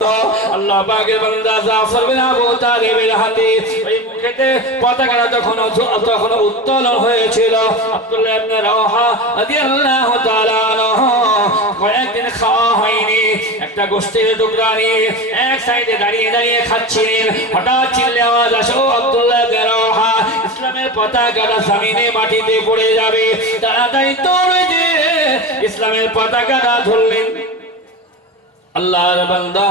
আল্লাহ পাকের বান্দা জাফর বিন আবু তালিবের হাতে ওই মুখেতে পতাকাটা তখন উত্তোলন হয়েছিল। আব্দুল্লাহ ইবনে রাওহা রাদিয়াল্লাহু তাআলা আনহু কয়েকদিন খাওয়া হয়নি, একটা গোশতের টুকরা নিয়ে এক সাইডে দাঁড়িয়ে দাঁড়িয়ে খাচ্ছিলেন। হঠাৎ চিল্লে আওয়াজ আসো, আব্দুল্লাহ ইবনে রাওহা, ইসলামের পতাকাটা জমিনে মাটিতে পড়ে যাবে। তাড়াতাড়ি দৌড়ে গিয়ে ইসলামের পতাকাটা ধরলেন। আল্লাহর বান্দা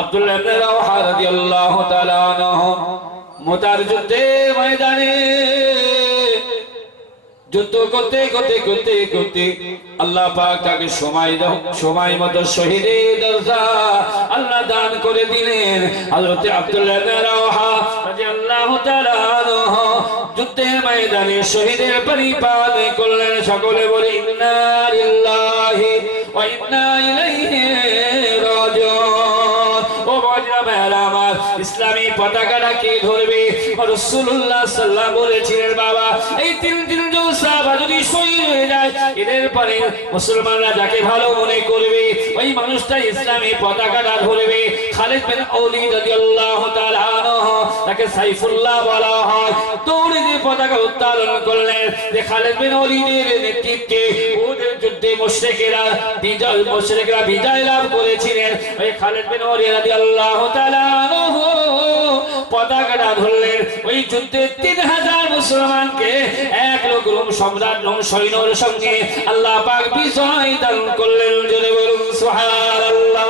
আব্দুল্লাহ ইবনে রাওহা রাদিয়াল্লাহু তাআলা আনহু মুতার যুদ্ধে ময়দানে যুদ্ধ করতে করতে করতে করতে আল্লাহ পাক তাকে সময় মতো শহীদের দরজা আল্লাহ দান করে দিলেন। হযরত আব্দুল্লাহ ইবনে রাওহা রাদিয়াল্লাহু তাআলা আনহু যুদ্ধের ময়দানে শহীদের পরিপাত করলেন। সকলে বলে ইন্না লিল্লাহি ওয়া ইন্না ইলাইহি রাজিউন। ও বাজরা আমার, ইসলামী পতাকাটা কে ধরবে? রাসূলুল্লাহ সাল্লাল্লাহু আলাইহি বলেছিলেন, বাবা এই তিন সাহাবা যদি শহীদ হয়ে যায়, এদের পরে মুসলমানরা যাকে ভালো মনে করবে ওই মানুষটা ইসলামী পতাকাটা ধরবে। খালিদ বিন ওলীদ রাদিয়াল্লাহু তাআলা আনহু, তাকে সাইফুল্লাহ বলা হয়, দৌড়ে যে পতাকা উত্তোলন করলেন। যে খালিদ বিন ওলীদের নেতৃত্বে উহুদের যুদ্ধে মুশরিকরা বিজয় লাভ করেছিলেন। ওই খালিদ বিন ওলীদ রাদিয়াল্লাহু তাআলা আনহু পতাকাটা ধরলেন। ওই যুদ্ধে 3000 মুসলমানকে এক লোক রোম সম্রাট রোম সৈন্যের সঙ্গে আল্লাহ পাক বিজয় দান করলেন। জোরে বলুন সুবহানাল্লাহ।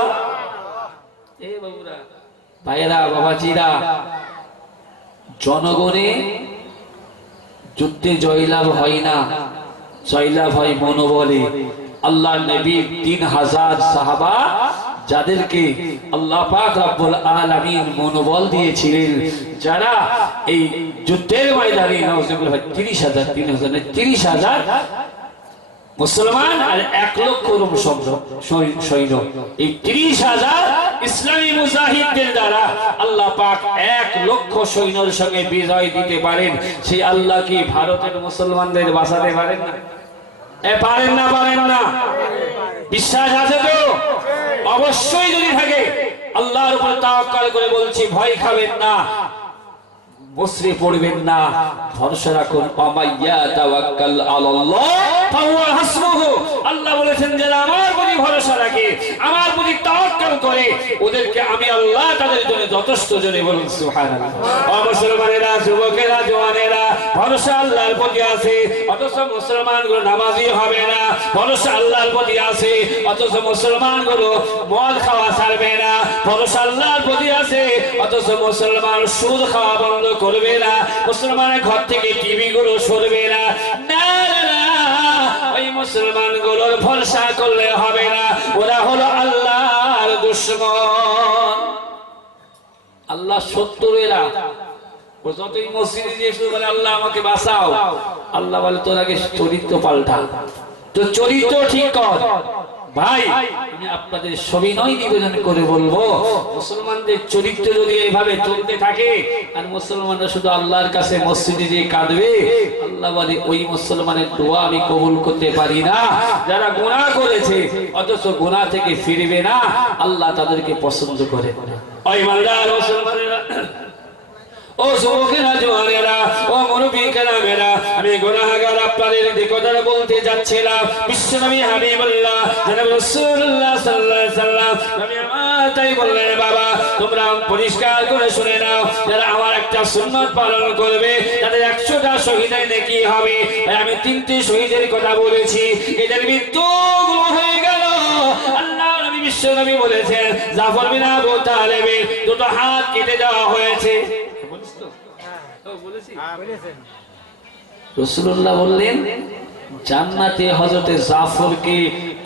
এ বাবুরা, ভাইরা, বাবাজিরা, জনগণে যুদ্ধে জয়লাভ হয় না, জয়লাভ হয় মনোবলে। আল্লাহ নবী 3000 সাহাবা যাদেরকে আল্লাহ পাক রব্বুল আলামিন মনোবল দিয়েছিলেন, যারা এই যুদ্ধের ময়দানে 30,000 মুসলমান আর 1 লক্ষ রোম সৈন্য, এই 30,000 ইসলামী মুজাহিদদের দ্বারা আল্লাহ পাক 1 লক্ষ সৈন্যের সঙ্গে বিজয় দিতে পারেন। সেই আল্লাহ কি ভারতের মুসলমানদের বাঁচাতে পারেন না? পারেন না? পারেন না? বিশ্বাস আছে তো? অবশ্যই যদি থাকে, আল্লাহর উপর তাওয়াক্কুল করে বলছি, ভয় খাবেন না, বসরে পড়বেন না, ভরসা রাখুন। আমাইয়া তাওয়াক্কাল আলাল্লাহ ফাহুয়া হাসবুহু। আল্লাহ বলেছেন, যারা আমার প্রতি ভরসা রাখে, আমার প্রতি তাওয়াক্কুল করে, ওদেরকে আমি আল্লাহ তাদের জন্য যথেষ্ট। জোরে বলুন সুবহানাল্লাহ। ও মুসলমানেরা, যুবকেরা, জওয়ানেরা, ভরসা আল্লাহর প্রতি আছে, অথচ মুসলমানগুলো নামাজি হবে না। ভরসা আল্লাহর প্রতি আছে, অথচ মুসলমানগুলো মদ খাওয়া ছাড়বে না। ভরসা আল্লাহর প্রতি আছে, অথচ মুসলমান সুদ খাওয়া বন্ধ করবে না। মুসলমানের ঘর থেকে টিভি গুলো সরবে না। না, ওই মুসলমান গুলোর ভরসা করলে হবে না, ওরা হলো আল্লাহর দুশমন। আল্লাহ শত্রুরা যতই মসজিদে দিয়ে শুধু বলে আল্লাহ আমাকে বাঁচাও, আল্লাহ বলে তোর আগে চরিত্র পাল্টা, তো চরিত্র ঠিক কর। ভাই, আমি আপনাদের সবিনয় নিবেদন করে বলবো, মুসলমানদের চরিত্র যদি এইভাবে চলতে থাকে আর মুসলমানরা শুধু আল্লাহর কাছে মসজিদে গিয়ে কাঁদবে, আল্লাহ বলে ওই মুসলমানের দোয়া আমি কবুল করতে পারি না। যারা গুনাহ করেছে অথচ গুনাহ থেকে ফিরবে না, আল্লাহ তাদেরকে পছন্দ করে না। ওই মালদার মুসলমানেরা, ও যুবকেরা, জওয়ানেরা, ও মুরব্বি কেরামেরা, আমি গুনাহগার আপনাদের কথা বলতে যাচ্ছিলাম। বিশ্বনবী হাবিবুল্লাহ জনাব রাসূলুল্লাহ সাল্লাল্লাহু আলাইহি সাল্লাম নবী আমার তাই বললেন, বাবা তোমরা পরিষ্কার করে শুনে নাও, যারা আমার একটা সুন্নাত পালন করবে তাদের 100টা শহীদের নেকি হবে। আমি 3টি শহীদের কথা বলেছি, এদের মৃত্যু হয়ে গেল। আল্লাহ নবী বিশ্বনবী বলেছেন, জাফর বিন আবু তালেবের 2টো হাত কেটে দেওয়া হয়েছে। রাসূলুল্লাহ বললেন, জান্নাতে হযরতে জাফরকে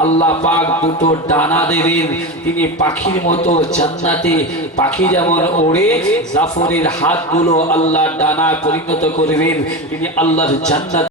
আল্লাহ পাক 2টো ডানা দেবেন। তিনি পাখির মতো জান্নাতে, পাখি যেমন ওড়ে, জাফরের হাতগুলো আল্লাহ ডানা পরিণত করবেন। তিনি আল্লাহর জান্নাত